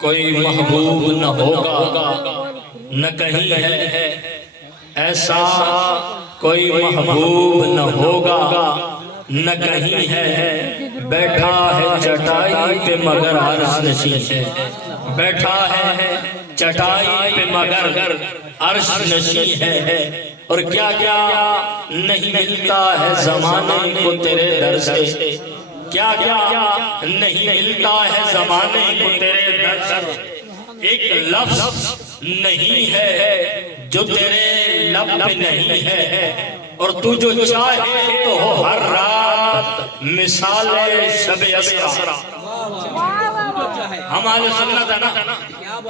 کوئی محبوب نہ ہوگا نہ کہیں ہے، ایسا کوئی محبوب نہ ہوگا نہ کہیں ہے، بیٹھا ہے چٹائی پہ مگر عرش نشین ہے، بیٹھا ہے چٹائی پہ مگر عرش نشین ہے، اور کیا کیا نہیں ملتا ہے زمانے کو تیرے در سے، کیا کیا نہیں ملتا ہے زمانے کو تیرے در سے، ایک لفظ نہیں ہے جو تیرے لب پہ نہیں ہے، اور تو جو چاہے تو ہو ہر رات مثال شب اسرا۔ ہمارے سنت ہے نا،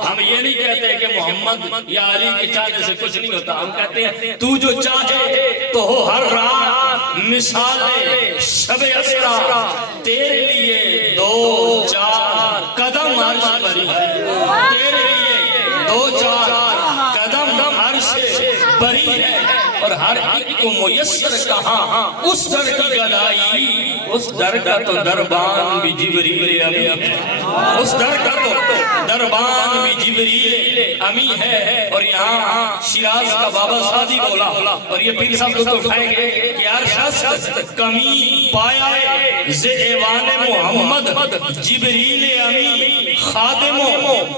ہم یہ نہیں کہتے کہ محمد یا علی کے چاہنے سے کچھ نہیں ہوتا، ہم کہتے ہیں تو جو چاہے تو ہو ہر رات مثال شب اسرا، تیرے لیے دو چار قدم عرش بری ہے، تیرے لیے دو چار قدم عرش بری ہے، اور ہر ایک کو میسر کہاں اس در کی گدائی، اس در کا تو دربان بھی جبریل امی ہے، اس در کا تو دربان بھی جبریل امی ہے، اور یہاں شیراز کا بابا سادی بولا، اور یہ پیر صاحب کو اٹھائیں گے کہ ہر شخص کمی پایا ہے ز ایوان محمد، جبریل امی خادم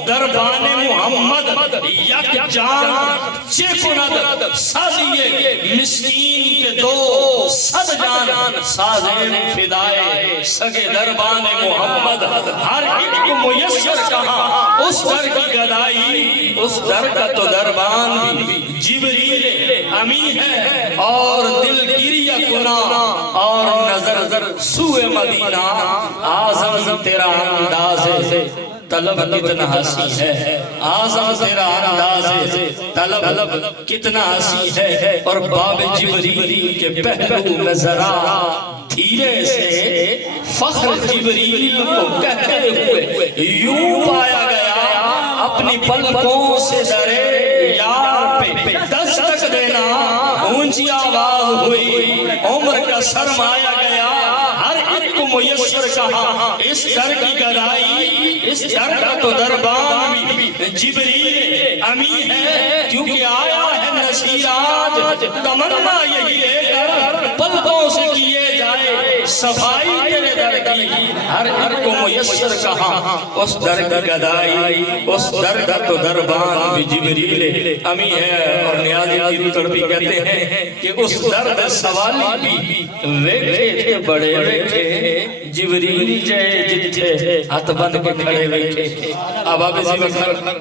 دربان محمد، یک جان چے کند سازیے مسکین کے دو صد جان، سازیں فدائے سگے دربان محمد، ہر ایک کو میسر کہاں اس در کی گدائی، اس در کا تو دربان بھی جبریل امی ہے، اور دل گریہ کنا اور نظر سوئے مدینہ، آزم تیرا انداز طلب کتنا حسی ہے، آزم تیرا انداز طلب کتنا حسی ہے، اور باب جبریل کے پہلو میں ذرا دھیرے سے فخر جبریل کو کہتے ہوئے یوں پایا گیا، اپنی پلکوں سے درے یار پہ دستک دینا، اونچی آواز ہوئی عمر کا سرمایا گیا، ہر ایک کو میسر کہاں اس در کی گدائی، اس در کا تو دربان بھی جبریل امی ہے، کیونکہ آیا ہے نصیر آج تمنا یہی لے کر پلکوں سے کیے جائے صفائی تیرے در کی، ہر ہر کو میسر کہاں اس در کی گدائی، اس در کا تو دربان بھی جبریل امی ہے، اور نیازی کی تڑپی کہتے ہیں کہ اس درد سوالی بھی ویٹھے تھے بڑے ویٹھے، جبریل جے جتھے ہاتھ بند کے کھڑے ویٹھے۔ اب آپ اسی وقت